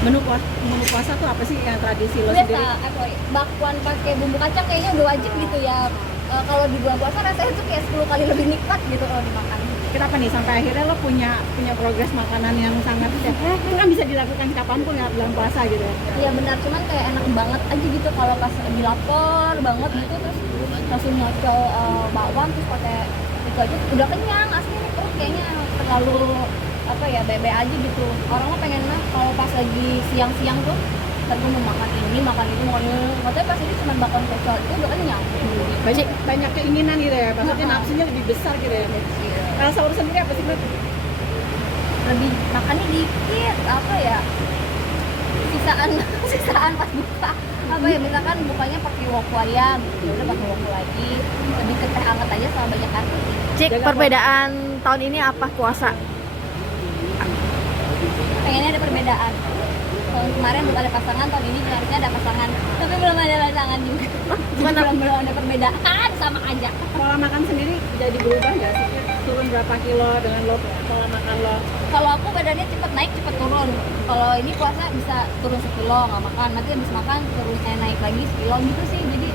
Menu puasa tuh apa sih yang tradisi lo sendiri? Biasa, bakwan pakai bumbu kacang kayaknya udah wajib gitu ya. Kalau di bulan puasa rasanya tuh kayak 10 kali lebih nikmat gitu kalau dimakan. Kenapa nih sampai akhirnya lo punya progres makanan yang sangat itu kan bisa dilakukan kapanpun ya bulan puasa gitu ya? Iya benar, cuman kayak enak banget aja gitu kalau pas lagi lapar banget gitu terus langsung nyocol bakwan terus pakai itu aja udah kenyang asli. Terus kayaknya terlalu apa ya bebe aja gitu. Orang mah pengen kalau pas lagi siang-siang tuh terus mau makan ini makan itu katanya pas ini cuma bakwan cocol itu udah kenyang. Banyak keinginan gitu ya, maksudnya nafsunya lebih besar gitu ya. Kalau sahur sendiri apa sih, Mbak? Lebih makannya dikit apa ya, sisaan pas buka apa ya, misalkan bukanya pakai woku ayam ya udah pakai woku lagi, lebih ke teh hangat aja sama banyak air. Cik, perbedaan tahun ini apa puasa? Pengennya ada perbedaan. Tahun kemarin belum ada pasangan, tahun ini harusnya ada pasangan, tapi belum ada pasangan juga. belum ada perbedaan, sama aja. Pola makan sendiri jadi berubah nggak sih? Turun berapa kilo dengan lo pola makan lo? Kalau aku badannya cepet naik cepet turun. Kalau ini puasa bisa turun 1 kilo nggak makan, nanti habis makan turun naik lagi 1 kilo gitu sih. Jadi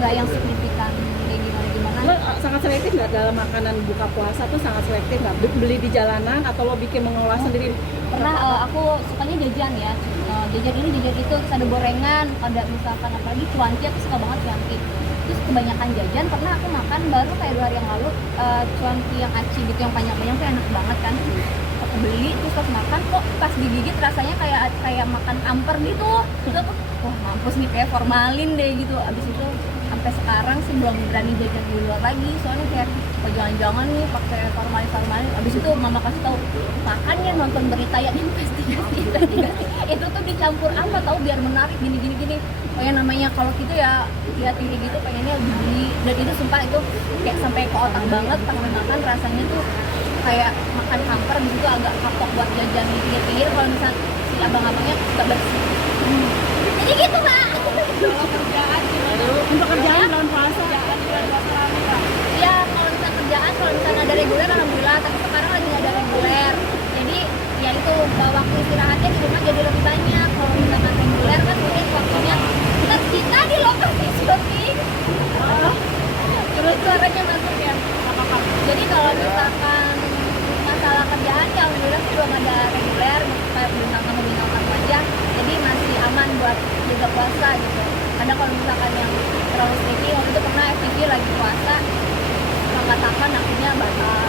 nggak yang signifikan kayak gimana. Lo sangat selektif nggak dalam makanan buka puasa tuh sangat selektif nggak? Beli di jalanan atau lo bikin mengolah sendiri? Pernah aku sukanya jajan ya, jajan ini jajan itu, terus ada gorengan, ada misalkan apalagi cuanki, aku suka banget cuanki. Terus kebanyakan jajan, pernah aku makan baru kayak 2 hari yang lalu cuanki yang aci gitu yang panjang-panjang tuh enak banget kan. Aku beli terus pas makan kok pas digigit rasanya kayak makan amper gitu. Terus aku wah mampus nih kayak formalin deh gitu. Abis itu sampai sekarang sih belum berani jajan di luar lagi, soalnya kayak jangan-jangan nih pakai formalin. Abis itu mama kasih tahu makanya nonton berita ya investigasi itu tuh dicampur apa tahu biar menarik gini. Oh ya namanya kalau gitu ya tinggi gitu pengennya beli, dan itu sumpah itu kayak sampai ke otak banget pas makan rasanya tuh kayak makan hamper gitu, agak kapok buat jajan di pinggir-pinggir kalau misalnya si abang-abangnya gak bersih. Jadi gitu Pak. Kalau kerjaan Untuk kerjaan bulan puasa? ya kalau misalnya kerjaan, kalau misalnya ada reguler alhamdulillah, tapi sekarang lagi nggak ada reguler, jadi ya itu waktu istirahatnya di rumah jadi lebih banyak. Kalau misalkan reguler kan mungkin waktunya kita di lokasi syuting. Terus suaranya masuk ya. Jadi kalau misalkan masalah kerjaan ya alhamdulillah sih belum ada reguler, kayak bintang tamu aja, jadi masih aman buat juga puasa gitu. Kadang kalau misalkan yang terlalu sticky, waktu itu pernah FTV lagi puasa angkat-angkat akhirnya batal.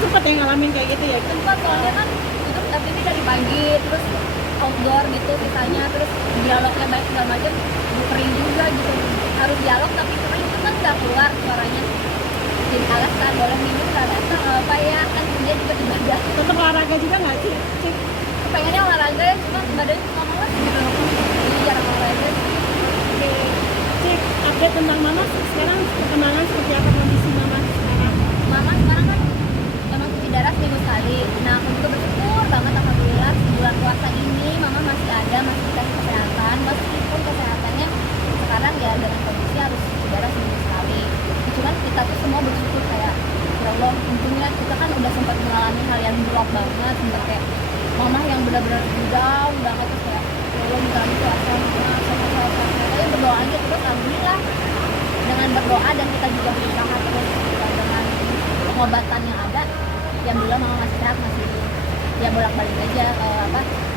Sempet yang ngalamin kayak gitu ya? Sempat, soalnya kan itu FTV dari pagi terus outdoor gitu sisanya, terus dialognya baik segala macam, kering juga gitu, harus dialog tapi sebenarnya itu kan nggak keluar suaranya, jadi alasan boleh minum nggak rasa nggak apa ya kan dia juga ibadah. Tetap olahraga juga nggak sih? Cik? Pengennya olahraga ya, cuma badannya suka males gitu, jadi jarang olahraga. Oke. Cik, update tentang Mama sekarang perkembangan seperti apa kondisi Mama sekarang? Mama sekarang kan emang cuci darah seminggu sekali. Nah aku juga bersyukur banget alhamdulillah di bulan puasa ini Mama masih ada, masih dikasih kesehatan, meskipun kesehatannya sekarang ya dengan kondisi harus cuci darah seminggu sekali. Cuman kita tuh semua bersyukur kayak ya Allah, untungnya kita kan udah sempat mengalami hal yang berat banget, sempat kayak Mama yang benar-benar down banget, terus kayak ya Allah minta puasa Mama saya berdoa aja terus. Alhamdulillah dengan berdoa dan kita juga berusaha terus dengan pengobatan yang ada, yang belum Mama masih sehat, masih ya bolak-balik aja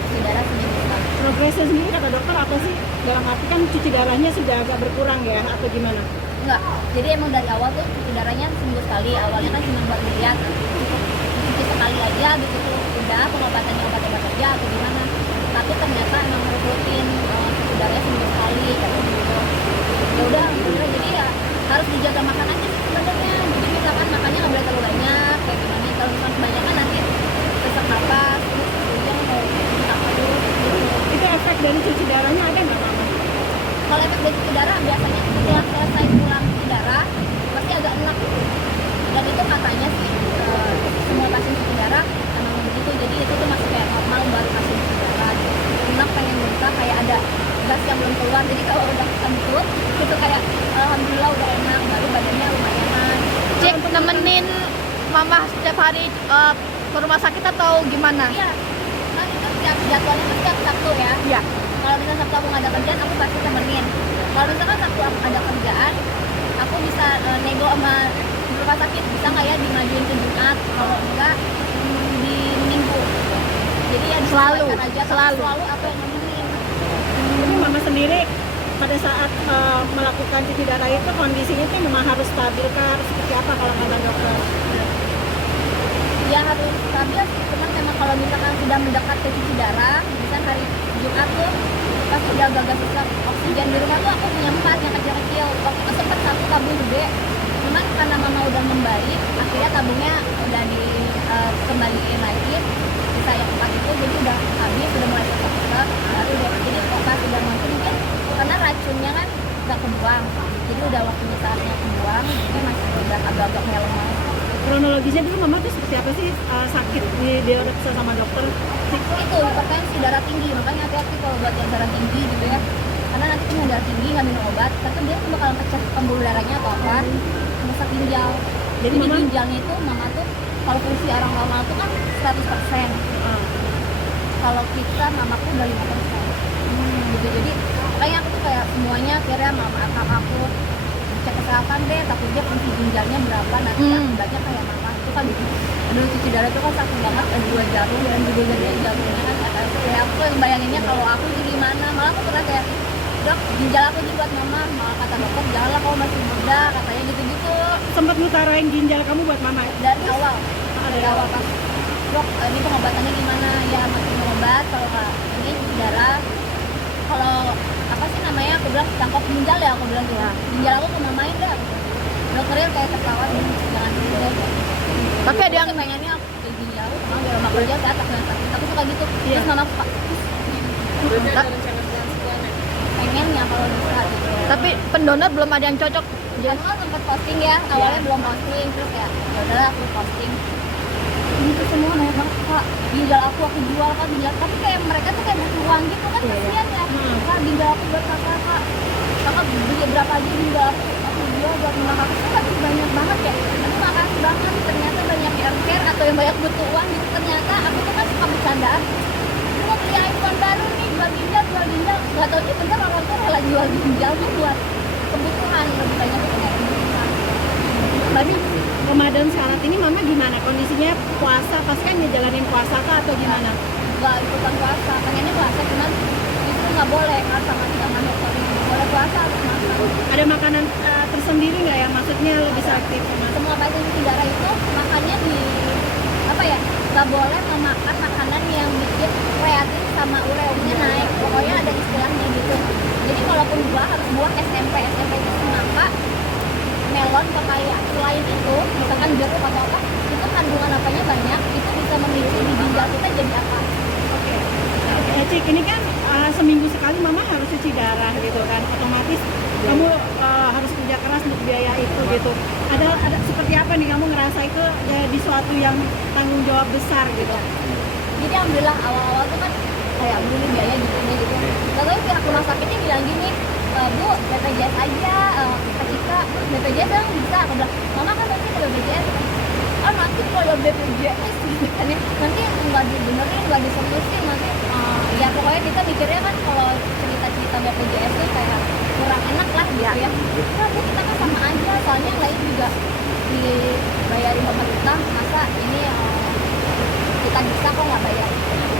cuci darah seminggu sekali. Progresnya sendiri kata dokter apa sih? Dalam arti kan cuci darahnya sudah agak berkurang ya atau gimana? Enggak, jadi emang dari awal tuh cuci darahnya seminggu sekali. Awalnya kan cuma buat dilihat cuci sekali aja gitu tuh udah pengobatannya obat-obat aja atau gimana, tapi ternyata emang harus rutin cuci darahnya seminggu sekali kayak gitu. Ya udah alhamdulillah, jadi ya harus dijaga makanannya sih sebenarnya. Jadi misalkan makannya nggak boleh terlalu banyak kayak gimana, kalau misalkan kebanyakan nanti sesak napas, terus kemudian mau minta terus gitu. Itu efek dari cuci darahnya ada nggak Mama? Kalau efek dari cuci darah biasanya setelah selesai pulang cuci darah pasti agak enak gitu. Dan itu katanya sih semua pasien cuci darah emang begitu, jadi itu tuh masih kayak normal baru pasien cuci darah gitu. Enak pengen muntah kayak ada gas yang belum keluar, jadi kalau udah kentut itu kayak alhamdulillah udah enak, baru badannya lumayan. Cik, nemenin Mama setiap hari ke rumah sakit atau gimana? Iya, nah itu setiap jadwalnya kan setiap Sabtu ya, Iya. Kalau misalnya Sabtu aku nggak ada kerjaan, aku pasti temenin. Kalau misalkan Sabtu aku ada kerjaan, aku bisa nego sama rumah sakit, bisa nggak ya dimajuin ke Jumat, kalau enggak di Minggu. Jadi ya Selalu, disesuaikan aja, selalu. selalu aku yang nemenin. Jadi mama sendiri pada saat melakukan cuci darah itu kondisinya itu memang harus stabil kah? Harus seperti apa kalau kata dokter? Ya harus stabil sih, cuman memang kalau misalkan sudah mendekat ke cuci darah, misalkan hari Jumat tuh pasti udah agak susah. Oksigen di rumah tuh aku punya 4 yang kecil-kecil. Waktu itu sempat 1 tabung gede, cuman karena mama udah membaik, akhirnya tabungnya udah dikembaliin lagi. Sisa yang 4 itu jadi udah habis, udah mulai sesak-sesak. Baru deh, jadi pas udah mampu mungkin karena racunnya kan nggak kebuang, jadi udah waktunya saatnya kebuang, jadi masih udah agak-agak melemah. Kronologisnya dulu mama tuh seperti apa sih sakit diperiksa sama dokter? Itu hipertensi, darah tinggi, makanya hati-hati kalau buat yang darah tinggi gitu ya, karena nanti punya darah tinggi nggak minum obat, tapi dia tuh bakalan pecah pembuluh darahnya atau apa, merusak ginjal. Jadi Mama- ginjalnya itu mama tuh kalau fungsi orang normal tuh kan 100%, kalau kita mamaku udah 5%. Gitu, jadi makanya aku tuh kayak semuanya akhirnya mama aku cek kesehatan deh, takutnya fungsi ginjalnya berapa nanti akibatnya kayak mama itu kan dulu cuci darah itu kan sakit banget, ada 2 jarum dan juga gede jarumnya kan ya aku yang bayanginnya kalau aku jadi gimana, malah aku pernah kayak dok ginjal aku juga buat mama, malah kata dokter janganlah kalau masih muda katanya gitu-gitu. Sempat ngutarain ginjal kamu buat mama? Dari awal pas dok ini pengobatannya gimana, ya masih minum obat kalau nggak ini cuci darah, kalau apa sih namanya aku bilang cangkok ginjal ya, aku bilang gitu ginjal aku kemamain dah, dokternya kayak ketawa jangan dulu deh. Tapi ada yang pengennya aku ke ginjal mau biar mama kerja ke atas yang sakit, aku suka gitu. Terus mama suka pengennya kalau bisa gitu. tapi pendonor belum ada yang cocok. Aku kan sempat posting ya, awalnya belum posting, terus ya udahlah aku posting. Ini tuh semua banyak banget kak, ginjal aku jual kak ginjal, tapi kayak mereka tuh kayak butuh uang gitu kan, kasihan ya. Kak ginjal aku buat kakak beli berapa aja ginjal aku jual buat mama aku tuh tapi banyak banget ya. Tapi makasih banget, ternyata banyak yang care atau yang banyak butuh uang gitu. Ternyata aku tuh kan suka bercandaan, aku mau beli iPhone baru nih, jual ginjal, gak tau sih bener orang tuh rela jual ginjal tuh buat kebutuhan, lebih banyak itu kayak kebutuhan. Tapi Ramadan sekarang ini mama gimana kondisinya? Puasa pasti kan ngejalanin puasa kah atau gimana? Gak ikutan puasa, pengennya puasa cuman justru nggak boleh kan sama dokter ini, boleh puasa harus makan. Ada makanan tersendiri nggak yang maksudnya lebih selektif? Semua pasien cuci darah itu makannya di apa ya, nggak boleh memakan makanan yang bikin kreatin sama ureumnya naik, pokoknya ada istilahnya gitu. Jadi kalaupun buah harus buah SMP itu semangka, melon, papaya. Selain itu misalkan jeruk atau apa, itu kandungan apanya banyak, itu bisa memicu di ginjal kita jadi apa. Cik, ini kan seminggu sekali mama harus cuci darah gitu kan, otomatis kamu harus kerja keras untuk biaya itu gitu. Ada seperti apa nih kamu ngerasa itu di suatu yang tanggung jawab besar gitu? Jadi alhamdulillah awal-awal tuh kan kayak beli biaya gitu. Lalu pihak rumah sakitnya bilang gini, Bu, BPJS aja, Kak Cika, BPJS kan bisa. Aku bilang, mama kan nanti ke BPJS. Oh nanti kalau BPJS gitu kan ya, nanti nggak dibenerin, nggak disolusin nanti. Ya pokoknya kita mikirnya kan kalau cerita-cerita BPJS tuh kayak kurang enak lah gitu ya. Nah Bu, kita kan sama aja, soalnya yang lain juga dibayarin pemerintah, masa ini kita bisa kok nggak bayar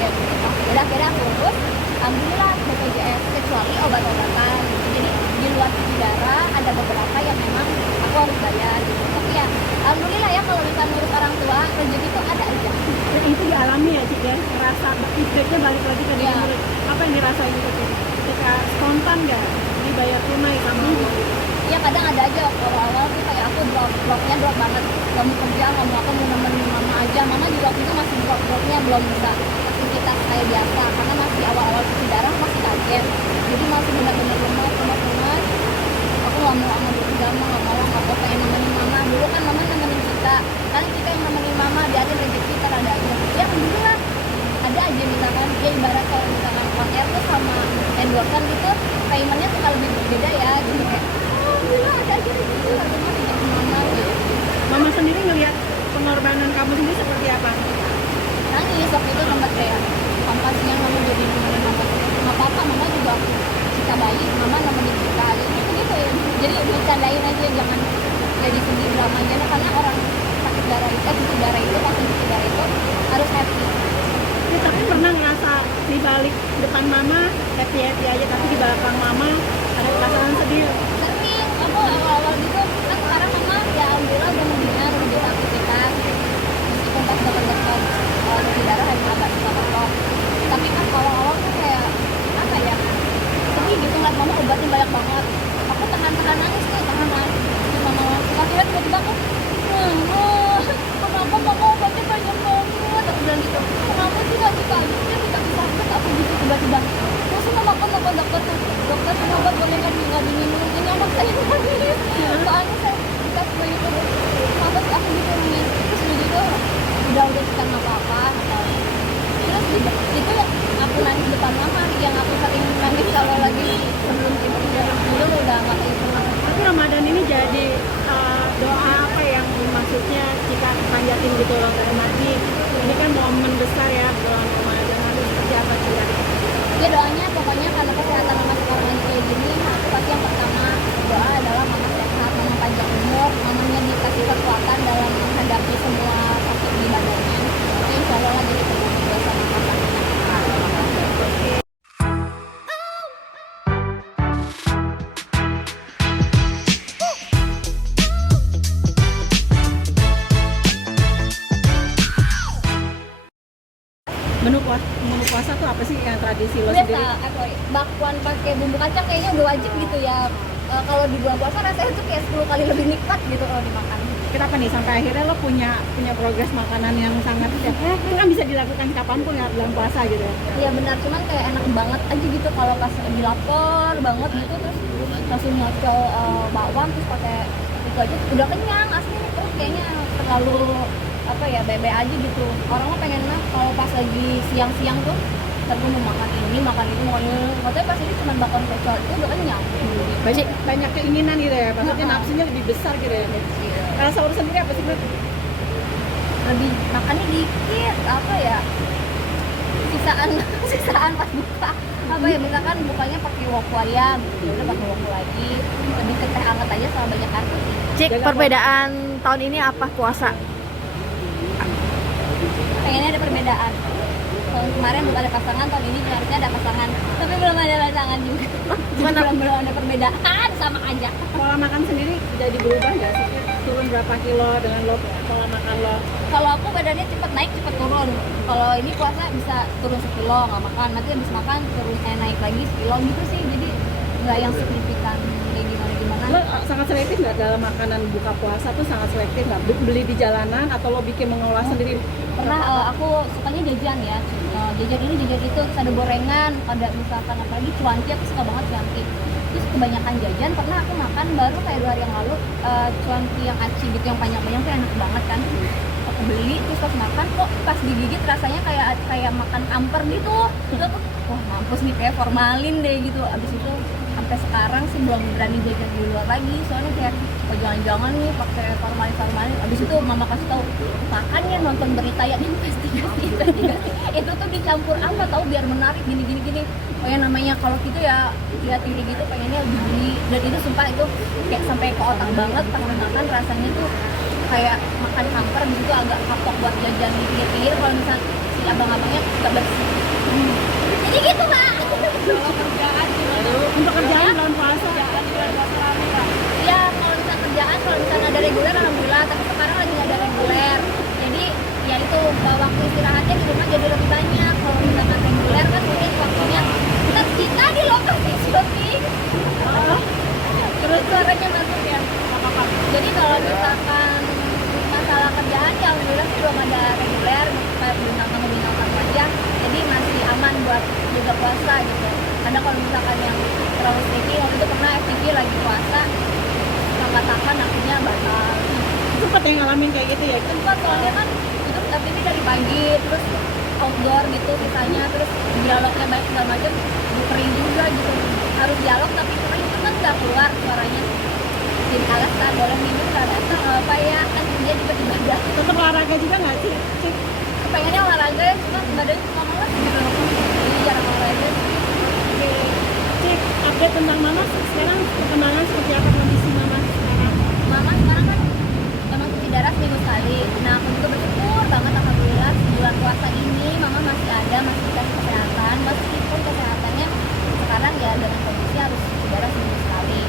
ya gitu. Jadi akhirnya aku urus, alhamdulillah BPJS kecuali obat-obatan gitu. Jadi di luar cuci darah ada beberapa yang memang aku harus bayar gitu. Tapi ya alhamdulillah ya kalau bisa ngurus orang tua, rezeki itu ada aja. Dan itu dialami ya Cik ya, ngerasa feedbacknya balik lagi ke diri murid. Apa yang dirasain itu Cik? Ketika spontan nggak dibayar tunai sama Ya kadang ada aja awal-awal tuh kayak aku dropnya drop banget, gak mau kerja, gak mau apa, mau nemenin mama aja. Mama juga waktu itu masih dropnya belum bisa aktivitas kayak biasa karena masih awal-awal cuci darah, masih kaget, jadi masih benar-benar lemas. Aku gak mau kerja, gak mau pengen nemenin mama. Dulu kan mama nemenin kita, kali kita yang nemenin mama, biarin rezeki kita ada aja. Ya alhamdulillah ada aja, misalkan ya ibarat kalau misalkan on air tuh sama endorsean gitu, paymentnya suka lebih berbeda ya gitu kayak alhamdulillah ada aja rezeki lah mama gitu. Mama sendiri ngelihat pengorbanan kamu sendiri seperti apa? Nangis waktu itu sempat kayak kapan sih yang kamu jadi nemenin mama, kenapa bayi mama nemenin kita gitu ya. Jadi bercandain aja, jangan jadi sedih dramanya. Nah, karena orang sakit darah itu cuci darah itu pasien cuci darah itu harus happy. Ya, tapi pernah ngerasa di balik depan mama happy aja, tapi di belakang mama ada perasaan sedih. Sering aku awal-awal gitu kan, sekarang mama ya alhamdulillah udah mendingan, udah bisa aktivitas meskipun pas dokter cuci darah hanya agak susah kok. Tapi kan awal-awal tuh kayak apa ya, sedih gitu ngeliat mama obatin banyak banget. Aku tahan nangis tuh, tahan nangis terus mama akhirnya tiba-tiba aku kenapa mama obatnya banyak banget, aku bilang gitu. Kenapa sih gak dikasih, dikasih sakit aku gitu tiba-tiba. Terus mama aku mau ke dokter semua obat boleh nggak diminum, ini anak saya nangis soalnya saya dikasih banyak obat. Kenapa sih aku gitu nangis, terus gitu udah kita nggak apa-apa. Terus itu aku nangis depan mama, yang aku sering nangis kalau lagi sebelum tidur dulu udah nggak kayak gitu. Tapi Ramadan ini jadi doa apa yang maksudnya jika panjatin gitu loh dari mati. Ini kan momen besar ya bulan Ramadan, harus seperti apa sih dari? Ya doanya pokoknya karena kesehatan mama sekarang lagi kayak gini, aku pasti yang pertama doa adalah mama sehat, mama panjang umur, mamanya dikasih kekuatan dalam menghadapi semua sakit di badannya. Itu insya Allah lah jadi penuh juga sama kakaknya. Menu puasa tuh apa sih yang tradisi lo sendiri? Biasa bakwan pakai bumbu kacang kayaknya udah wajib gitu ya. Kalau di bulan puasa rasanya tuh kayak 10 kali lebih nikmat gitu kalau dimakan. Kenapa nih sampai akhirnya lo punya progres makanan yang sangat kan bisa dilakukan kapanpun ya bulan puasa gitu ya? Iya benar, cuman kayak enak banget aja gitu kalau pas lagi lapar banget gitu, terus langsung nyocol bakwan terus pakai itu aja udah kenyang asli. Terus kayaknya terlalu apa ya, bebe aja gitu. Orang mah pengen mah kalau pas lagi siang-siang tuh ntar gue mau makan ini katanya pas ini cuma bakwan kecil itu udah kenyang. Banyak keinginan gitu ya, maksudnya nafsunya lebih besar gitu ya. Kalau sahur sendiri apa sih? Lebih makannya dikit, apa ya, sisaan pas buka apa ya, misalkan bukanya pakai woku ayam ya udah pakai woku lagi, lebih ke teh anget aja sama banyak air putih. Cik, perbedaan tahun ini apa puasa? Kayaknya ada perbedaan. Tahun kemarin belum ada pasangan, tahun ini harusnya ada pasangan, tapi belum ada pasangan juga. belum ada perbedaan, sama aja. Pola makan sendiri jadi berubah nggak sih? Turun berapa kilo dengan lo pola makan lo? Kalau aku badannya cepet naik cepet turun. Kalau ini puasa bisa turun 1 kilo nggak makan, nanti habis makan turun naik lagi 1 kilo gitu sih. Jadi nggak yang signifikan kayak gimana. Lo sangat selektif nggak dalam makanan buka puasa tuh, sangat selektif nggak? Beli di jalanan atau lo bikin mengolah sendiri? Pernah aku sukanya jajan ya, jajan ini jajan itu, terus ada gorengan, ada misalkan apalagi cuanki, aku suka banget cuanki. Terus kebanyakan jajan, pernah aku makan baru kayak 2 hari yang lalu cuanki yang aci gitu, yang banyak-banyak tuh enak banget kan. Aku beli terus pas makan, kok pas digigit rasanya kayak makan kamper gitu. Terus aku wah mampus nih, kayak formalin deh gitu. Abis itu sampai sekarang sih belum berani jajan di luar lagi, soalnya kayak jangan-jangan nih pakai formalin. Abis itu mama kasih tahu, makanya nonton berita ya, investigasi itu tuh dicampur apa tahu biar menarik gini. Oh ya namanya kalau gitu ya lihat ini gitu pengennya beli, dan itu sumpah itu kayak sampai ke otak banget. Pas makan rasanya tuh kayak makan kamper gitu, agak kapok buat jajan di pinggir-pinggir kalau misal si abang-abangnya suka bersih. Jadi gitu Pak. Untuk kerjaan bulan puasa? Ya kalau misal kerjaan, kalau misalnya ada reguler alhamdulillah, tapi sekarang lagi nggak ada reguler. Jadi ya itu waktu istirahatnya di rumah jadi lebih banyak. Kalau misalkan reguler kan mungkin waktunya kita di lokasi syuting. Terus suaranya masuk ya. Jadi kalau misalkan masalah kerjaan ya alhamdulillah sih belum ada reguler, kayak bintang tamu aja. Jadi masih aman buat juga puasa gitu. Karena kalau misalkan yang terlalu sticky, waktu itu pernah FTV lagi puasa tahan akhirnya batal. Sempet yang ngalamin kayak gitu ya? Sempat, soalnya kan itu FTV dari pagi, terus outdoor gitu sisanya, terus dialognya banyak segala macam, kering juga gitu. Harus dialog tapi kering itu kan nggak keluar suaranya. Jadi alasan boleh minum nggak datang apa ya, kan dia juga ibadah. Tetap olahraga juga nggak sih? Pengennya olahraga ya, cuma badannya suka malas gitu. Jadi jarang olahraga. Cik, apa update tentang mama sekarang, perkembangan seperti apa kondisi mama sekarang? Mama sekarang kan emang cuci darah seminggu sekali. Nah aku juga bersyukur banget alhamdulillah di bulan puasa ini mama masih ada, masih dikasih kesehatan, meskipun kesehatannya sekarang ya dengan kondisi harus cuci darah seminggu sekali.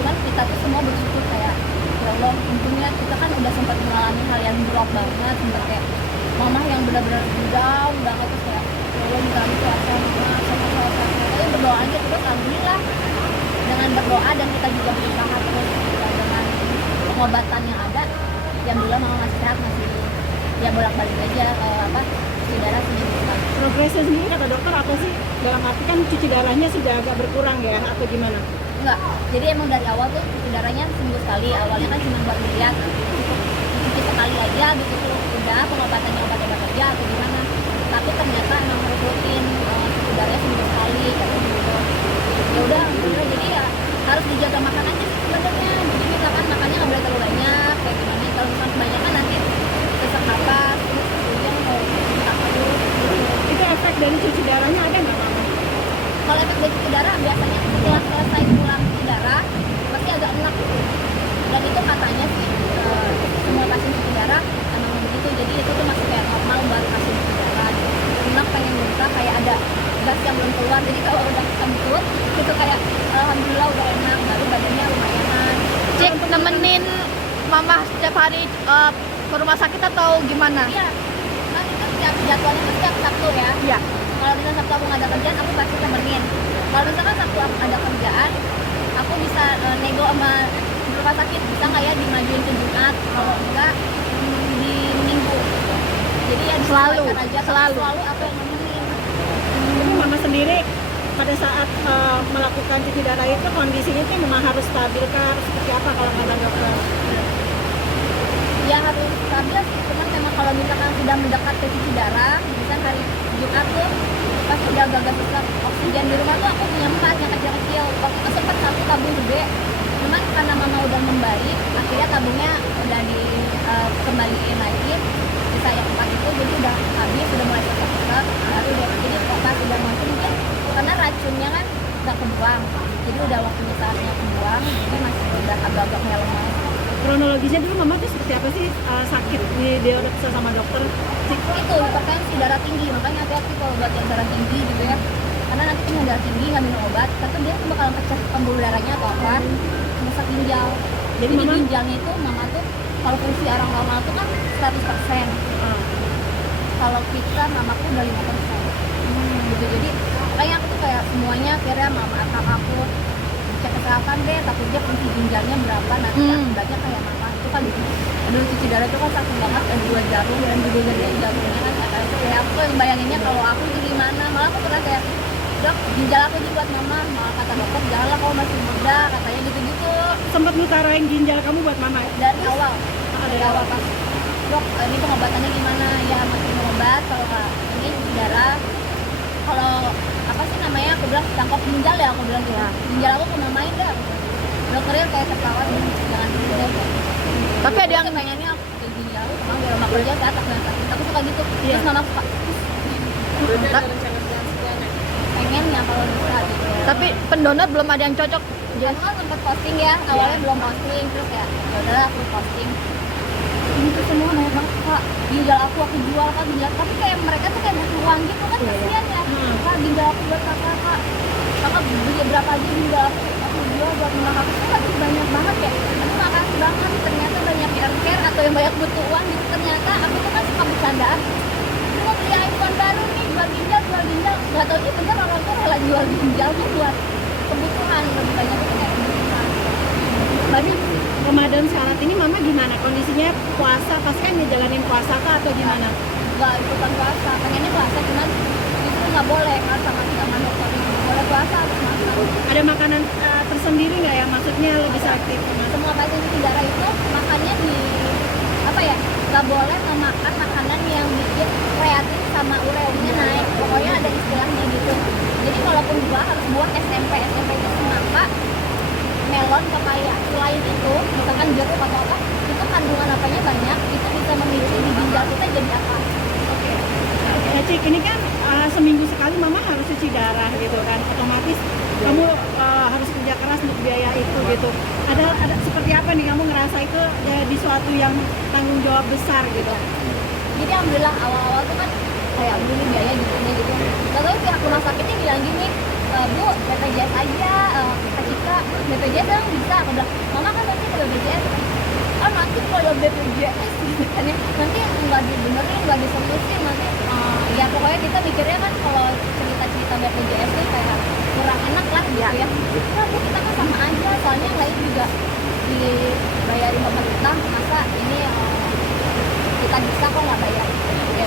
Cuman kita tuh semua bersyukur kayak ya Allah, untungnya kita kan udah sempat mengalami hal yang drop banget, sempat kayak mama yang benar-benar down banget, terus kayak ya Allah minta puasa mama sama tapi berdoa aja terus alhamdulillah dengan berdoa dan kita juga berusaha terus dengan pengobatan yang ada yang dulu mama masih sehat, masih ya bolak-balik aja cuci darah seminggu sekali. Progresnya sendiri kata dokter apa sih? Dalam arti kan cuci darahnya sudah agak berkurang ya atau gimana? Enggak, jadi emang dari awal tuh cuci darahnya seminggu sekali. Awalnya kan cuma buat lihat cuci sekali aja gitu tuh udah pengobatannya obat-obat aja atau gimana. Tapi ternyata emang harus rutin cuci darahnya seminggu sekali kayak gitu. Ya udah, alhamdulillah jadi ya harus dijaga makanannya sih sebenarnya. Jadi misalkan makannya nggak boleh terlalu banyak kayak gimana. Kalau misalkan kebanyakan nanti sesak napas, terus kemudian mau tak terus. Itu efek dari cuci darahnya ada nggak mama? Kalau efek dari cuci darah biasanya setelah selesai pulang cuci darah pasti agak enak gitu. Dan itu katanya sih semua pasien cuci darah emang begitu. Jadi itu tuh masih kayak normal baru pasien cuci darah. Enak pengen muntah kayak ada gas yang belum keluar. Jadi kalau udah kentut itu kayak alhamdulillah udah enak, baru badannya lumayanan. Cik, nemenin mama setiap hari ke rumah sakit atau gimana? Iya, kan itu setiap jadwalnya tuh setiap Sabtu ya. Iya. Kalau misalnya Sabtu aku nggak ada kerjaan, aku pasti temenin. Kalau misalkan Sabtu aku ada kerjaan, aku bisa nego sama rumah sakit, bisa nggak ya dimajuin ke Jumat, kalau enggak di Minggu. Jadi ya disesuaikan aja, selalu aku yang nemenin. Tapi mama sendiri pada saat melakukan cuci darah itu kondisinya itu memang harus stabil kah? Harus seperti apa kalau kata dokter? Ya harus stabil sih, cuman memang kalau misalkan sudah mendekat ke cuci darah, misalkan hari Jumat tuh pas udah agak-agak sesak oksigen di rumah tuh aku punya 4 yang kecil-kecil. Waktu itu sempat 1 tabung gede, cuman karena mama udah membaik, akhirnya tabungnya udah dikembaliin lagi. Sisa yang 4 itu jadi udah habis, udah mulai sesak-sesak, baru deh. Jadi pas udah masuk mungkin karena racunnya kan nggak kebuang, jadi udah waktunya saatnya kebuang, jadi masih udah agak-agak lemah. Kronologisnya dulu mama tuh seperti apa sih sakit di diagnosa sama dokter? Itu hipertensi darah tinggi, makanya hati-hati kalau buat yang darah tinggi gitu ya, karena nanti punya darah tinggi nggak minum obat tapi dia tuh bakal pecah pembuluh darahnya atau apa, merusak ginjal. Jadi mama ginjalnya itu mama tuh kalau fungsi orang normal tuh kan 100%, kalau kita mamaku udah 5%. Gitu. Jadi makanya aku tuh kayak semuanya akhirnya mama aku cek kesehatan deh, takut dia fungsi ginjalnya berapa nanti akibatnya kayak mama itu kan. Aduh cuci darah itu kan sakit banget, ada 2 jarum dan juga dari jarumnya kan kayak itu ya. Aku yang bayanginnya kalau aku itu gimana, malah aku pernah kayak dok ginjal aku juga buat mama, malah kata dokter janganlah kamu masih muda katanya gitu-gitu. sempat ngutarain ginjal kamu buat mama ya? Dari awal pas dok ini pengobatannya gimana, ya masih minum obat, kalau nggak ini cuci darah, kalau apa sih namanya aku bilang cangkok ginjal ya, aku bilang gitu ginjal aku ke mamain dah. Dokternya kayak ketawa jangan gitu deh. Tapi ada yang pengennya aku pakai ginjal emang biar mama kerja ke atas dan sakit, aku suka gitu. Terus mama suka pengennya kalau bisa gitu. tapi pendonor belum ada yang cocok. Aku kan sempat posting ya, awalnya belum posting, terus ya udahlah aku posting. Ini tuh semua banyak banget kak, ginjal aku jual kak ginjal, tapi kayak mereka tuh kayak butuh uang gitu kan, kasihan ya. Kak ginjal aku buat kakak beli berapa aja ginjal aku jual buat menang aku tuh lagi banyak banget ya. Aku makasih banget, ternyata banyak yang care atau yang banyak butuh uang gitu. Ternyata aku tuh kan suka bercandaan, aku mau beli iPhone baru nih, jual ginjal, gak tau sih bener orang tuh rela jual ginjal tuh buat kebutuhan, lebih banyak tuh kayak kebutuhan. Tapi Ramadan saat ini mama gimana kondisinya, puasa pas kan ngejalanin puasa kah atau gimana? Gak ikutan puasa, pengennya puasa cuman justru nggak boleh kan sama dokter, boleh puasa harus makan. Ada makanan tersendiri nggak ya, maksudnya lebih sakit? Semua pasien cuci darah itu makannya di apa ya, nggak boleh memakan makanan yang bikin kreatin sama ureumnya naik, pokoknya ada istilahnya gitu. Jadi walaupun buah harus buah SMP itu semangka, melon, pepaya. Selain itu misalkan jeruk atau apa, itu kandungan apanya banyak, itu bisa memicu di ginjal kita jadi apa. Ya Cik, ini kan seminggu sekali mama harus cuci darah gitu kan, otomatis kamu harus kerja keras untuk biaya itu gitu. Ada seperti apa nih kamu ngerasa itu di suatu yang tanggung jawab besar gitu? Jadi alhamdulillah awal-awal tuh kan kayak begini biaya gitu gitu. Lalu pihak rumah sakitnya bilang gini, Bu, BPJS aja, Kak Cika, BPJS kan bisa. Aku bilang, Mama kan nanti ke BPJS. Oh nanti kalau BPJS gitu kan ya, nanti nggak dibenerin, nggak disolusin, nanti ya pokoknya kita mikirnya kan kalau cerita-cerita BPJS tuh kayak kurang enak lah gitu ya. Nah, Bu, kita kan sama aja, soalnya yang lain juga dibayarin pemerintah, masa ini kita bisa kok nggak bayar ya,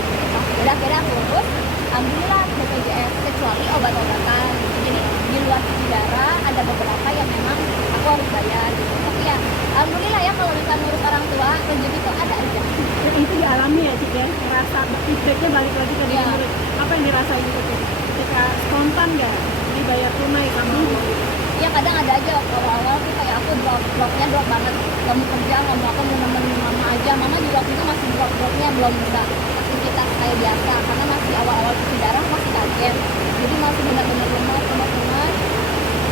udah akhirnya aku urus, alhamdulillah BPJS kecuali obat-obatan gitu. Jadi di luar cuci darah ada beberapa yang memang aku harus bayar gitu, tapi ya alhamdulillah ya kalau misalnya ngurus orang tua rezeki itu ada aja. Dan itu dialami ya Cik ya, ngerasa feedbacknya balik lagi ke diri sendiri. Apa yang dirasain itu Cik? Ketika spontan nggak dibayar tunai sama Ya kadang ada aja awal-awal tuh kayak aku dropnya drop banget, gak mau kerja, gak mau apa, mau nemenin mama aja. Mama juga waktu itu masih dropnya belum bisa aktivitas kayak biasa karena masih awal-awal cuci darah, masih kaget, jadi masih benar-benar lemah.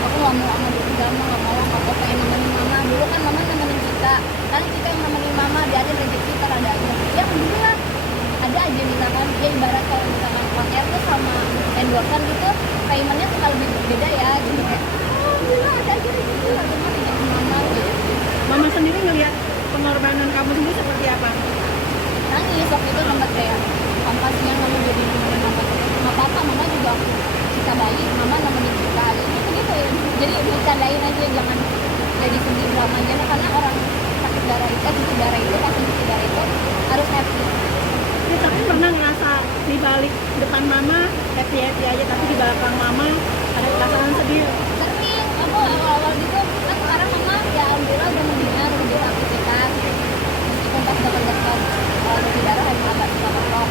Aku gak mau sama cuci darah, gak mau pengen nemenin mama. Dulu kan mama nemenin kita, kali kita yang nemenin mama, dia ada rezeki ntar ada aja. Ya alhamdulillah ada aja misalkan, ya ibarat kalau misalkan pakai tuh sama endorsean gitu, paymentnya suka lebih beda ya gitu kayak alhamdulillah ada aja rezeki lah teman yang mama gitu. Mama sendiri ngelihat pengorbanan kamu sendiri seperti apa? Nangis waktu itu sempat kayak kampasnya kamu jadi nemenin mama terus sama papa, mama juga kita bayi, mama nemenin kita gitu ya. Jadi bercandain aja, jangan jadi sedih selamanya karena orang sakit darah itu, cuci darah itu, pasien cuci darah itu harus happy. Ya, tapi pernah ngerasa di balik depan mama happy-happy aja, tapi di belakang mama ada perasaan sedih? Sering aku awal-awal gitu kan, sekarang mama ya alhamdulillah udah mendingan, udah beraktivitas meskipun pas deket-deket cuci darah emang agak suka merok,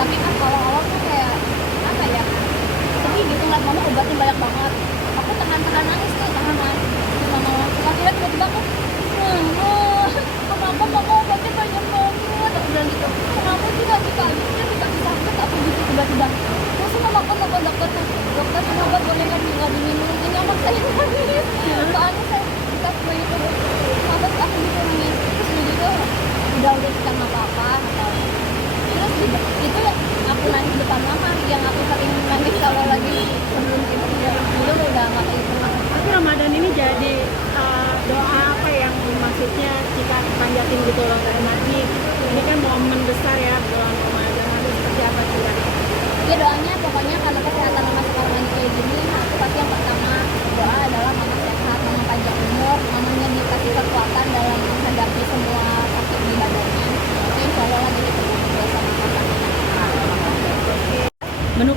tapi kan awal-awal tuh kayak apa ya, sedih gitu ngeliat mama obatnya banyak banget. Aku tahan nangis tuh, tahan terus mama akhirnya tiba-tiba aku kenapa mama obatnya banyak banget, aku bilang gitu, kenapa sih gak suka aja dia dikasih sakit aku gitu tiba-tiba. Terus mama aku telepon dokter tuh, dokter kenapa boleh nggak diminum ini, anak saya nangis soalnya saya dikasih banyak obat, kenapa sih aku gitu nangis. Terus dia gitu udah kita nggak apa-apa atau terus itu aku nangis depan mama yang aku sering nangis kalau lagi sebelum tidur, dulu udah nggak kayak gitu. Tapi Ramadan ini jadi doa apa yang maksudnya jika panjatin gitu loh kayak nanti ini kan momen besar ya bulan Ramadan, harus seperti apa juga? Ya doanya pokoknya karena kesehatan mama sekarang lagi kayak gini, aku pasti yang pertama doa adalah mama sehat, mama panjang umur, mamanya dikasih kekuatan dalam menghadapi semua sakit di badannya. Oke, insya Allah lagi kita sama makan. Menu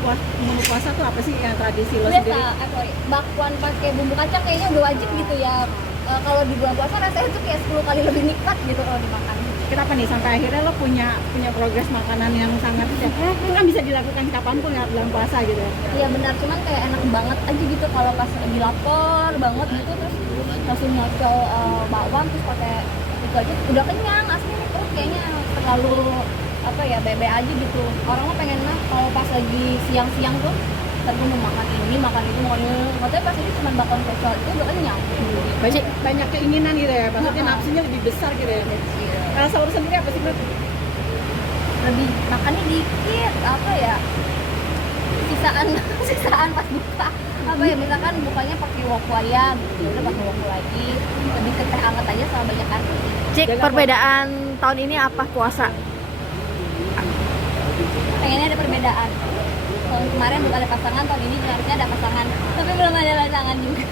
puasa tuh apa sih yang tradisi lo Biasa, sendiri? bakwan pakai bumbu kacang kayaknya udah wajib gitu ya. Kalau di bulan puasa rasanya tuh kayak 10 kali lebih nikmat gitu kalau dimakan. Kenapa nih sampai akhirnya lo punya progres makanan yang sangat itu kan bisa dilakukan kapanpun ya bulan puasa gitu ya? Iya benar, cuman kayak enak banget aja gitu kalau pas lagi lapar banget gitu terus langsung nyocol bakwan terus pakai itu aja udah kenyang asli. Terus kayaknya terlalu apa ya bebe aja gitu. Orang mah pengen kalau pas lagi siang-siang tuh terus mau makan ini makan itu katanya pas ini cuma bakwan cocol itu udah kenyang. Banyak keinginan gitu ya, maksudnya nafsunya lebih besar gitu ya. Sahur sendiri apa sih Bro? Lebih makannya dikit apa ya, sisaan pas buka apa ya, misalkan bukanya pakai woku ayam gitu, udah pakai woku lagi, lebih ke teh hangat aja sama banyak air. Cik, perbedaan tahun ini apa puasa? Pengennya ada perbedaan. Tahun kemarin udah ada pasangan, tahun ini harusnya ada pasangan, tapi belum ada pasangan juga.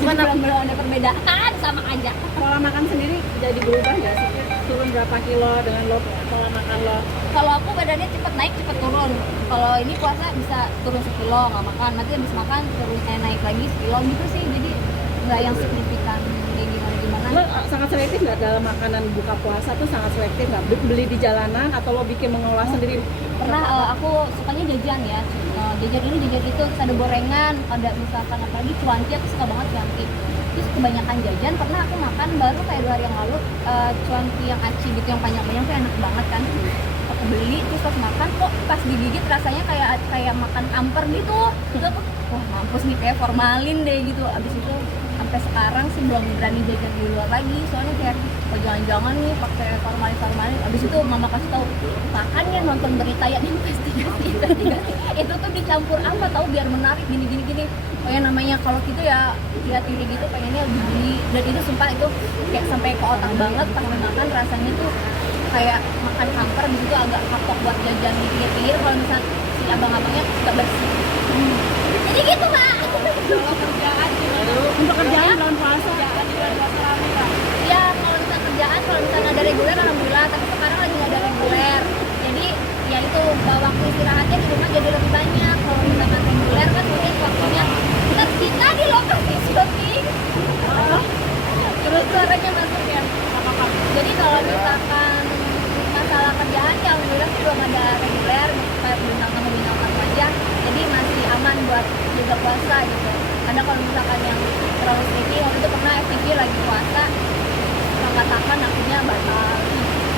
Gimana? belum ada perbedaan, sama aja. Pola makan sendiri jadi berubah nggak sih? Turun berapa kilo dengan lo pola makan lo? Kalau aku badannya cepet naik cepet turun. Kalau ini puasa bisa turun 1 kilo nggak makan, nanti habis makan turun naik lagi 1 kilo gitu sih. Jadi nggak yang signifikan kayak gimana. Lo sangat selektif nggak dalam makanan buka puasa tuh, sangat selektif nggak? Beli di jalanan atau lo bikin mengolah sendiri? Pernah aku sukanya jajan ya, jajan ini jajan itu, terus ada gorengan, ada misalkan apalagi cuanki, aku suka banget cuanki. Terus kebanyakan jajan, pernah aku makan baru kayak 2 hari yang lalu cuanki yang aci gitu yang panjang-panjang tuh enak banget kan. Aku beli terus pas makan kok pas digigit rasanya kayak makan amper gitu. Terus aku wah mampus nih kayak formalin deh gitu. Abis itu sampai sekarang sih belum berani jajan di luar lagi, soalnya kayak oh, jangan-jangan nih pakai formalin. Abis itu mama kasih tahu, makanya nonton berita ya investigasi itu tuh dicampur apa tahu biar menarik gini. Oh ya namanya kalau gitu ya lihat ini gitu pengennya beli, dan itu sumpah itu kayak sampai ke otak banget pas makan, rasanya tuh kayak makan hamper di situ, agak kapok buat jajan di pinggir kalau misalnya si abang-abangnya suka bersih. Jadi gitu Pak. Kalau kerjaan gimana? Untuk kerjaan bulan puasa. Kerjaan di bulan puasa rame Kak? Ya kalau misalnya kerjaan, kalau misalnya ada reguler alhamdulillah, tapi sekarang lagi nggak ada reguler. Jadi ya itu waktu istirahatnya di rumah jadi lebih banyak. Kalau misalkan reguler kan mungkin waktunya kita di lokasi syuting. Terus suaranya masuk ya. Jadi kalau misalkan masalah kerjaan ya alhamdulillah sih belum ada reguler kayak bintang tamu aja. Jadi masih aman buat juga puasa gitu. Karena kalau misalkan yang terlalu sticky, waktu itu pernah FTV lagi puasa, angkat-angkat akhirnya batal.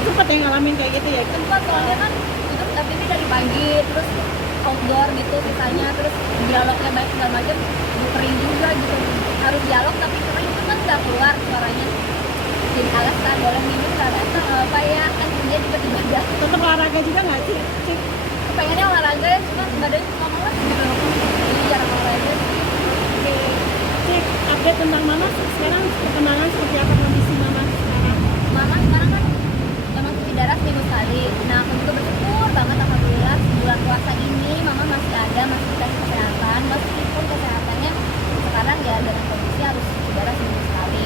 Cepet yang ngalamin kayak gitu ya? Sempat soalnya kan itu FTV dari pagi, terus outdoor gitu sisanya, terus dialognya baik segala macam, kering juga gitu. Harus dialog tapi kering itu kan nggak keluar suaranya. Jadi alasan boleh minum nggak datang apa ya kan dia tiba-tiba datang. Tetap olahraga juga nggak sih? Cik? Pengennya olahraga ya cuma badannya suka malas gitu. Jadi jarang olahraga sih. Oke. Cik, update tentang mama sekarang perkembangan seperti apa kondisi mama sekarang? Mama sekarang kan emang cuci darah seminggu sekali. Nah aku juga bersyukur banget alhamdulillah bulan puasa ini mama masih ada, masih dikasih kesehatan, meskipun kesehatannya sekarang ya dengan kondisi harus cuci darah seminggu sekali.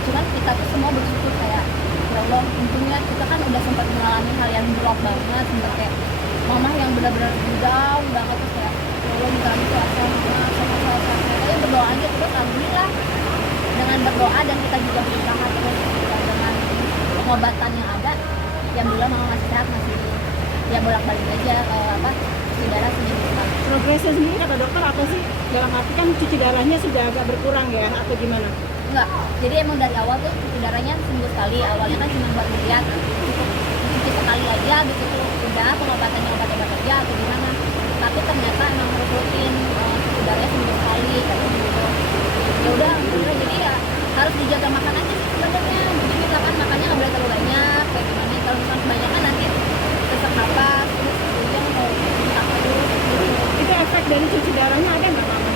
Cuman kita tuh semua bersyukur kayak ya Allah untungnya kita kan udah sempat mengalami hal yang drop banget, sempat kayak mama yang benar-benar down banget, terus kayak ya Allah minta puasa mama sama saya berdoa aja terus alhamdulillah dengan berdoa dan kita juga berusaha terus dengan pengobatan yang ada yang alhamdulillah mama masih sehat, masih ya bolak-balik aja cuci darah seminggu sekali. Progresnya sendiri kata dokter apa sih? Dalam arti kan cuci darahnya sudah agak berkurang ya atau gimana? Enggak, jadi emang dari awal tuh cuci darahnya seminggu sekali. Awalnya kan cuma buat lihat cuci sekali aja gitu tuh udah pengobatannya obat-obat aja atau gimana. Tapi ternyata emang harus rutin cuci darahnya seminggu sekali kayak gitu. Ya udah, jadi ya harus dijaga makan aja sih sebenarnya. Jadi misalkan makannya nggak boleh terlalu banyak kayak gimana. Kalau misalkan kebanyakan nanti sesak napas, terus ujung mau tak terus gitu. Itu efek dari cuci darahnya ada nggak mama?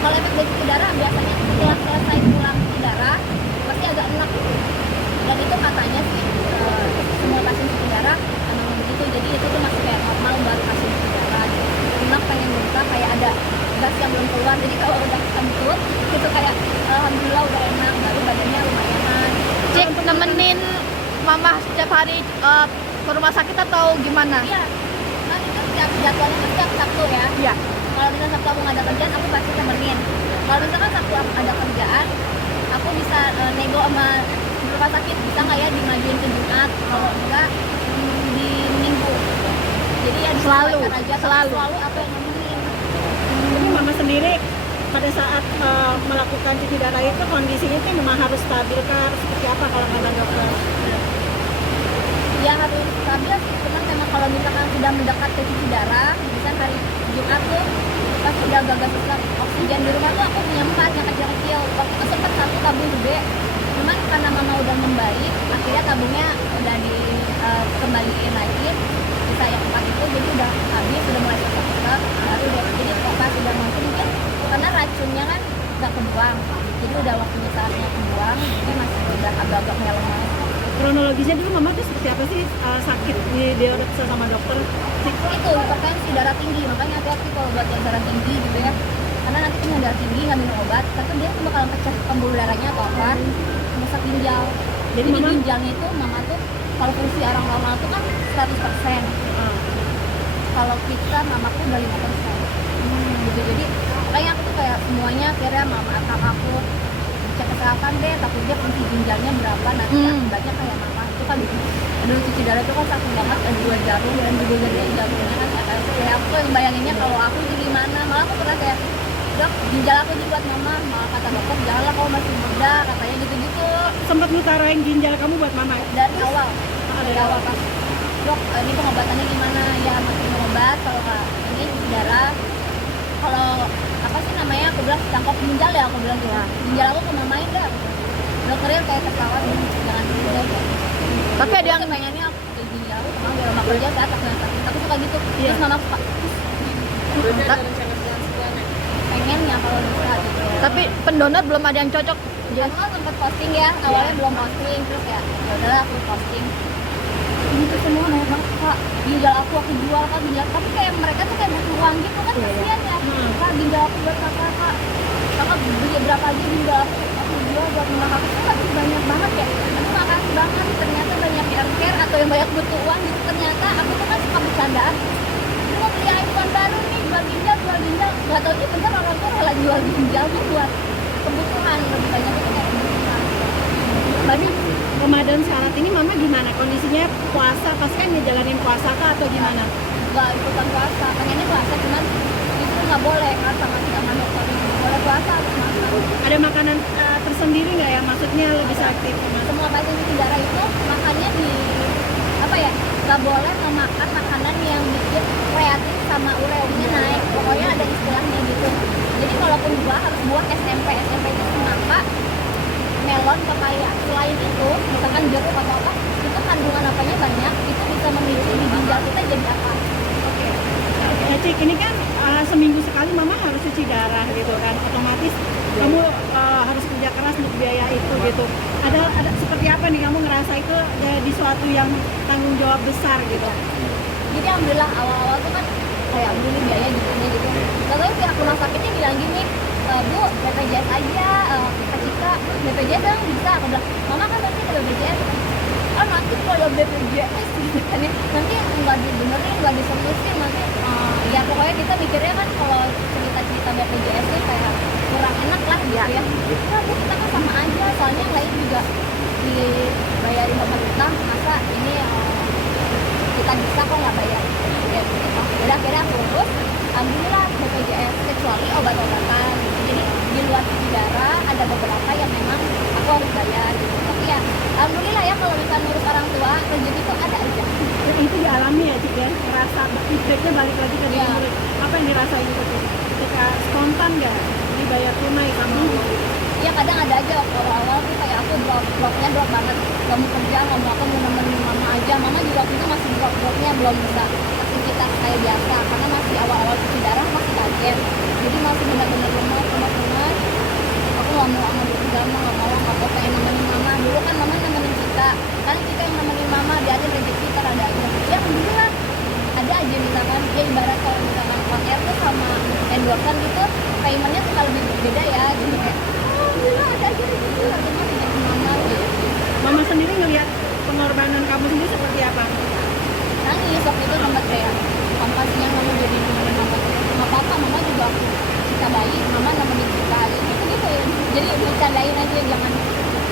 Kalau efek dari cuci darah biasanya setelah selesai pulang cuci darah pasti agak enak, dan itu katanya sih semua pasien cuci darah emang begitu. Jadi itu tuh masih kayak normal baru pasien cuci darah gitu. Enak pengen muntah kayak ada gas yang belum keluar, jadi kalau udah kentut itu kayak alhamdulillah udah enak, baru badannya lumayan. Cik, nemenin mama setiap hari ke rumah sakit atau gimana? Iya, kan setiap jadwalnya kan setiap Sabtu ya. Iya. Kalau misalnya Sabtu aku nggak ada kerjaan, aku pasti temenin. Kalau misalkan Sabtu aku ada kerjaan, aku bisa nego sama rumah sakit, bisa nggak ya dimajuin ke Jumat, kalau enggak di Minggu. Jadi ya disesuaikan aja, selalu apa yang nemenin. Jadi mama sendiri pada saat melakukan cuci darah itu kondisinya itu memang harus stabil kah? Harus seperti apa kalau kata dokter? Ya harus stabil sih, cuman memang kalau misalkan sudah mendekat ke cuci darah, misalnya hari Jumat tuh pas udah agak susah oksigen di rumah tuh aku punya 4 yang kecil-kecil. Waktu itu sempat 1 tabung gede, cuman karena mama udah membaik, akhirnya tabungnya udah dikembaliin lagi, bisa yang 4 itu, jadi udah habis, udah mulai susah-susah, baru deh. Jadi pas udah mampu mungkin karena racunnya kan nggak kebuang, jadi udah waktunya saatnya kebuang, jadi masih udah agak-agak melemah. Kronologisnya dulu mama tuh seperti apa sih sakit di diperiksa sama dokter? Itu hipertensi darah tinggi, makanya hati-hati kalau buat yang darah tinggi gitu ya, karena nanti punya darah tinggi nggak minum obat, tapi dia tuh bakal pecah pembuluh darahnya atau apa, merusak ginjal. Jadi mama ginjalnya itu mama tuh kalau fungsi orang normal tuh kan 100%. Kalau kita mamaku udah 5%. Gitu. Jadi makanya aku tuh kayak semuanya akhirnya mama aku cek kesehatan deh, takutnya fungsi ginjalnya berapa nanti akibatnya kayak mama itu kan aduh cuci darah itu kan sakit banget, ada 2 jarum dan juga gede jarumnya kan ya aku yang bayanginnya kalau aku jadi gimana, malah aku pernah kayak dok ginjal aku juga buat mama, malah kata dokter janganlah kalau masih muda katanya gitu-gitu. sempat ngutarain ginjal kamu buat mama ya? Dari awal pas dok ini pengobatannya gimana, ya masih minum obat kalau nggak ini cuci darah, kalau apa sih namanya, aku bilang cangkok ginjal ya, aku bilang gitu. Ginjal aku kemamain dah. Dokternya kayak ketawa, jangan dulu deh. Tapi ada yang pengennya aku kayak ginjal, mama biar mama kerja ke atas yang sakit. Aku suka gitu. Iya. Terus mama suka pengennya kalau bisa gitu. tapi pendonor belum ada yang cocok. Aku kan sempat posting ya, awalnya belum posting, terus ya udahlah aku posting. Ini tuh semua banyak banget kak, ginjal aku jual kak ginjal, tapi kayak mereka tuh kayak butuh uang gitu kan, kasihan ya. Kak ginjal aku buat kakak, kakak beli berapa aja ginjal aku jual buat menang aku tuh kan banyak banget ya. Aku makasih banget, ternyata banyak yang care atau yang banyak butuh uang gitu. Ternyata aku tuh kan suka bercandaan, ini mau beli iPhone baru nih, jual ginjal, gak tau sih bener orang tuh rela jual ginjal tuh buat kebutuhan, lebih banyak itu kayak kebutuhan. Tapi Ramadan saat ini mama gimana kondisinya, puasa pasti kan ngejalanin puasa kah atau gimana? Gak ikutan puasa, pengennya puasa cuman justru nggak boleh kan sama dokter nggak boleh puasa, harus makan. Ada makanan tersendiri nggak yang maksudnya lebih aktif? Semua pasien cuci darah itu makannya di apa ya, nggak boleh memakan makanan yang bikin kreatin sama ureumnya naik, pokoknya ada istilahnya gitu. Jadi kalaupun buah harus buah SMP itu semangka, melon, pepaya. Selain itu misalkan jeruk atau apa, itu kandungan apanya banyak, itu bisa memicu di ginjal kita jadi apa. Ya Cik, ini kan seminggu sekali mama harus cuci darah gitu kan, otomatis kamu harus kerja keras untuk biaya itu gitu. Ada seperti apa nih kamu ngerasa itu di suatu yang tanggung jawab besar gitu? Jadi alhamdulillah awal-awal tuh kan kayak beli biaya gitu. Lalu pihak rumah sakitnya bilang gini, Bu, BPJS aja, Kak Cika, BPJS kan bisa. Aku bilang, mama kan nanti ada BPJS. Nanti kalau BPJS gitu kan ya, nanti nggak dibenerin, nggak diseriusin, nanti ya pokoknya kita mikirnya kan kalau cerita-cerita BPJS sih kayak kurang enak lah gitu ya. Nah, Bu, kita kan sama aja, soalnya yang lain juga dibayarin pemerintah, masa ini kita bisa kok nggak bayar ya, gitu. Udah akhirnya aku urus, alhamdulillah BPJS kecuali obat-obatan gitu. Jadi di luar cuci darah ada beberapa yang memang aku harus bayar gitu. Tapi ya alhamdulillah ya, kalau misalnya ngurus orang tua rezeki itu ada aja. Ya, itu dialami ya Cik ya, ngerasa feedbacknya balik lagi ke diri murid. Apa yang dirasain itu tuh? Ketika spontan nggak dibayar tunai sama Ya kadang ada aja awal-awal tuh kayak aku dropnya drop banget, gak mau kerja, gak mau apa, mau nemenin mama aja. Mama juga waktu itu masih dropnya belum bisa aktivitas kayak biasa karena masih awal-awal cuci darah, masih kaget, jadi masih benar-benar lemas. Aku gak mau gak mau pengen nemenin mama. Dulu kan mama nemenin kita, kan kita yang nemenin mama, biarin rezeki ntar ada aja. Ya alhamdulillah ada aja, misalkan ya ibarat kalau misalkan pakai tuh sama endorser gitu, paymentnya suka lebih beda ya, gitu kayak alhamdulillah ada aja rezeki, akhirnya punya mama gitu. Mama sendiri ngelihat pengorbanan kamu sendiri seperti apa? Nangis waktu itu sempat kayak kampanye mama jadi nemenin mama, nggak apa-apa, mama juga kita bayi, mama nemenin kita gitu ya. Jadi bercandain aja, jangan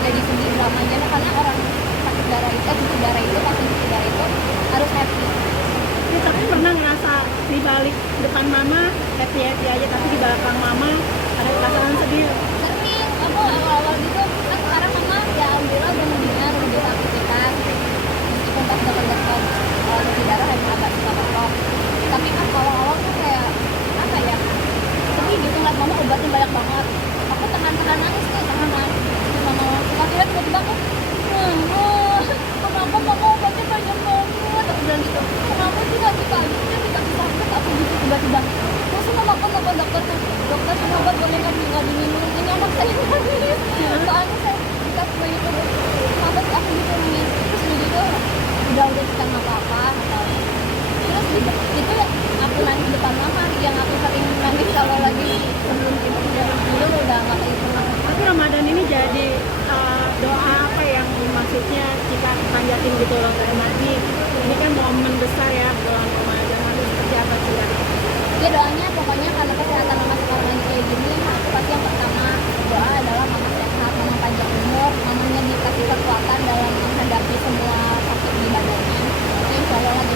jadi sedih drama aja, karena orang sakit darah itu, cuci darah itu, pasien cuci darah itu harus happy. Ya, tapi pernah ngerasa di balik depan mama happy aja, tapi di belakang mama ada perasaan sedih? Sering, aku awal-awal gitu kan, sekarang mama ya alhamdulillah udah mendingan, udah bisa aktivitas meskipun pas deket-deket cuci darah emang agak suka merokok, tapi kan awal-awal tuh kayak apa ya, sedih gitu ngeliat mama obatnya banyak banget. Aku tahan nangis tuh, tahan nangis terus mama akhirnya tiba-tiba aku kenapa mama obatnya banyak banget, aku bilang gitu, kenapa sih gak bisa aja sih dikasih sakit, aku gitu tiba-tiba terus mama aku sama dokter semua obat boleh nggak diminum, ini anak saya nangis soalnya saya dikasih banyak obat, kenapa sih aku gitu nangis, terus gitu udah kita nggak apa-apa terus itu aku nangis depan mama, yang aku sering nangis kalau lagi sebelum tidur dulu udah nggak kayak gitu. Tapi Ramadan ini jadi doa apa yang maksudnya kita panjatin gitu loh kayak Nabi. Ini kan momen besar ya bulan Ramadan, harus seperti apa sih ya? Ya doanya pokoknya karena kesehatan mama sekarang lagi kayak gini, aku pasti yang pertama doa adalah mama sehat, mama panjang umur, mamanya dikasih kekuatan dalam menghadapi semua sakit di badannya. Itu insya Allah lagi